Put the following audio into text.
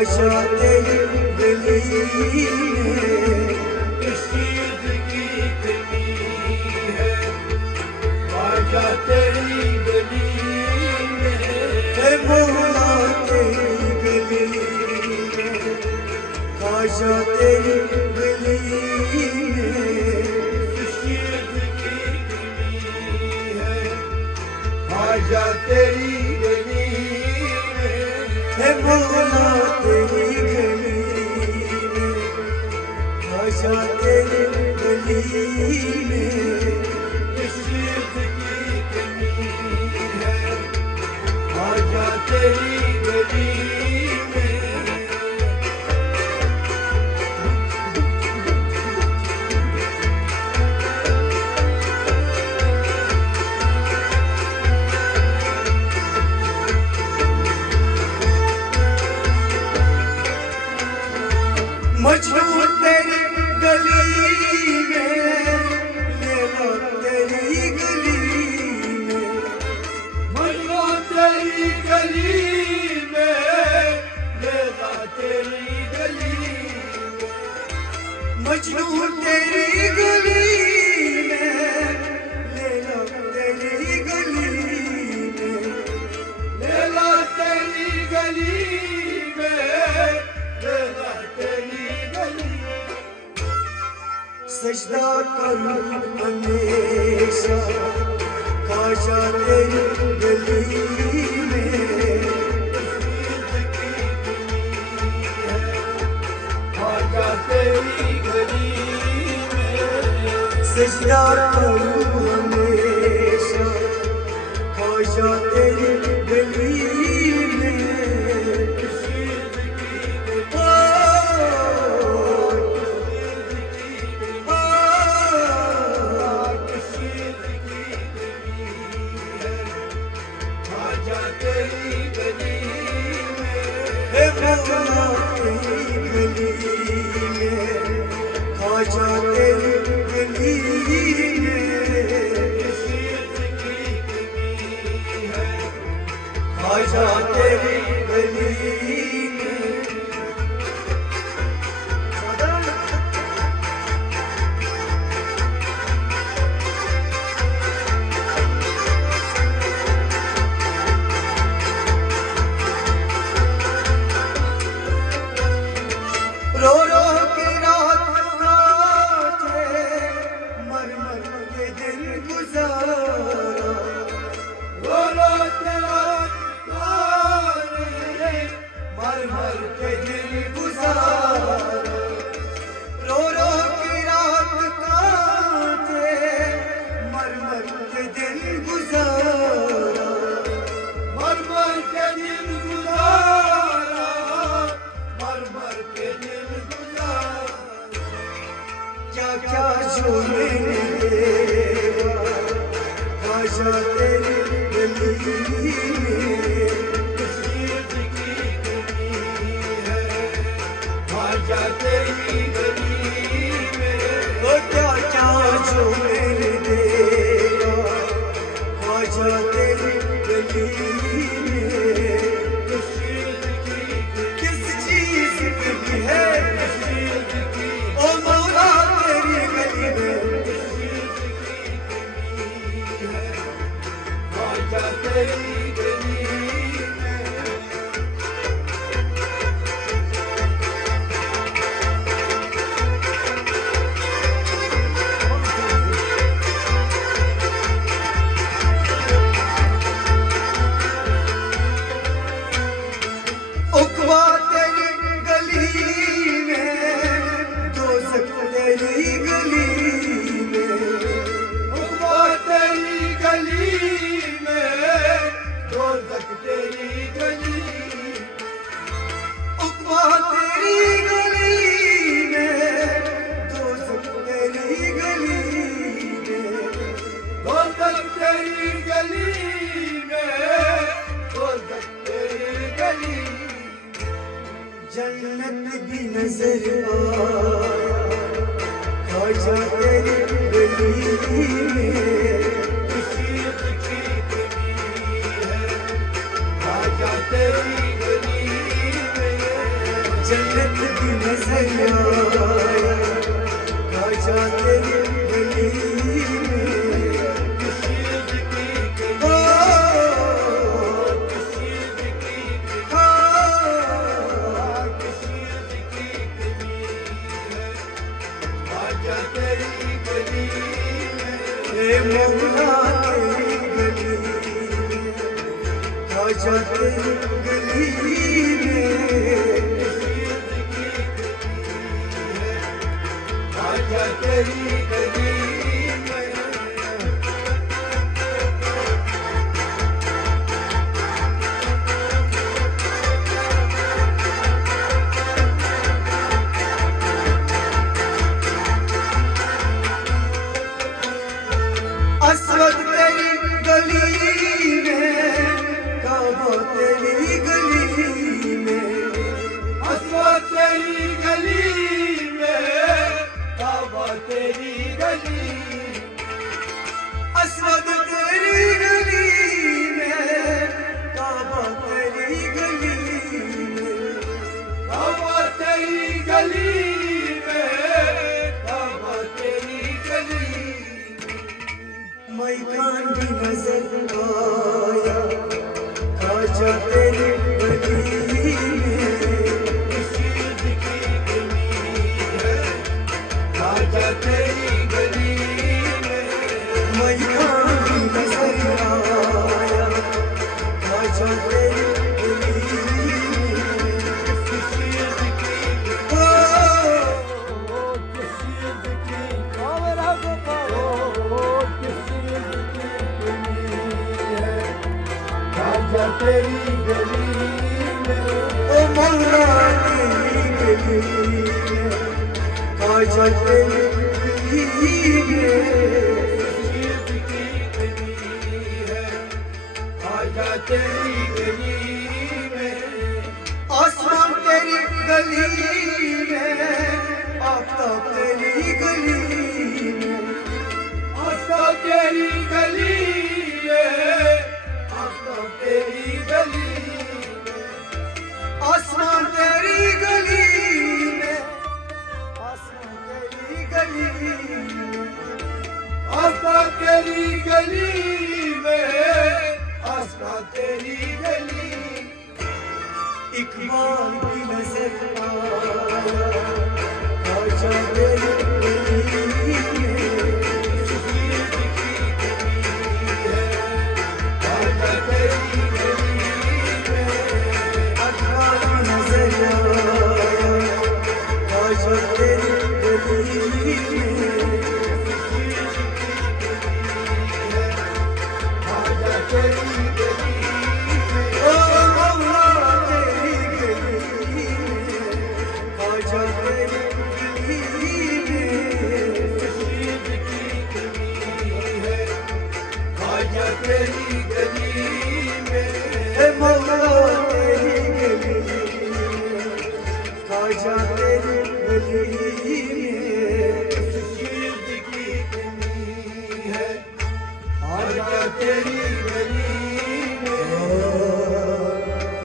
ख्वाजा तेरी गली में किस चीज की कमी है ख्वाजा तेरी गली में है मौला तेरी गली में ख्वाजा तेरी गली में किस चीज की कमी है ख्वाजा तेरी गली में है मौला तेरी गली में ख्वाजा तेरी गली में किस चीज की कमी है ख्वाजा तेरी गली में मजनू तेरी गली में लैला तेरी गली में मजनू तेरी गली में लैला तेरी गली मजनू तेरी गली में लैला तेरी गली में लैला तेरी गली में लैला तेरी गली सजदा करूं हमेशा ख्वाजा तेरी गली में ख्वाजा तेरी गली में सजदा करूं हमेशा ख्वाजा तेरी गली में ख्वाजा तेरी गली में है मौला तेरी गली में ख्वाजा तेरी गली में ख्वाजा तेरी गली में रो रो के रात काटे मर मर के दिन गुजारा रो रो तेरा तारे मर मर के दिन गुजारा रो रो के रात काटे मर मर के दिन गुजारा मर मर के दिन गुजारा मर मर के दिन गुजारा क्या क्या जो मैंने देखा ख्वाजा तेरी गली में किस चीज की कमी है ख्वाजा तेरी गली में वो क्या क्या जो मैंने देखा ख्वाजा तेरी गली में किस चीज की कमी किस चीज की है किस चीज की ओ मौला तेरी गली में ख्वाजा तेरी गली में उकवा तेरी गली में दोज़ख तेरी गली में उकवा तेरी गली में दोज़ख तेरी गली उकवा तेरी गली में दोज़ख तेरी गली में दोज़ख तेरी गली में दोज़ख तेरी गली जन्नत भी नजर आया ख्वाजा तेरी गली में किस चीज की कमी है ख्वाजा तेरी गली में जन्नत भी नजर आया ख्वाजा तेरी गली में कशीद की ओ कशीद की हाँ कशीद की कमी है ख्वाजा तेरी गली में हे मौला तेरी गली में ख्वाजा तेरी गली में ख्वाजा तेरी गली में असवद तेरी गली में काबा तेरी गली में असवद तेरी गली में काबा तेरी गली असवद तेरी गली में काबा तेरी गली में काबा तेरी गली में काबा तेरी गली मैदान भी नजर आया ख्वाजा तेरी गली में कशीद की कमी है ख्वाजा तेरी गली में मैदान भी नजर आया ख्वाजा तेरी गली में कशीद की ओ कशीद की कावरा को कशीद की कमी है ख्वाजा तेरी गली में ओ मौला तेरी गली में ख्वाजा तेरी गली में कशीद की कमी है ख्वाजा तेरी गली में आसमान तेरी गली में आफ्ताब तेरी गली में आफ्ताब तेरी गली है आफ्ताब तेरी गली आसमान तेरी गली में आसमान तेरी गली में आफ्ताब तेरी गली में आफ्ताब तेरी गली इकबाल भी नजर आया ख्वाजा तेरी गली में कशीद की कमी है ख्वाजा तेरी गली में अकबर भी नजर आया ख्वाजा तेरी गली में ख्वाजा तेरी गली में ओ मौला तेरी गली में ख्वाजा तेरी गली में कशीद की कमी है ख्वाजा तेरी गली में हे मौला तेरी गली में ख्वाजा तेरी गली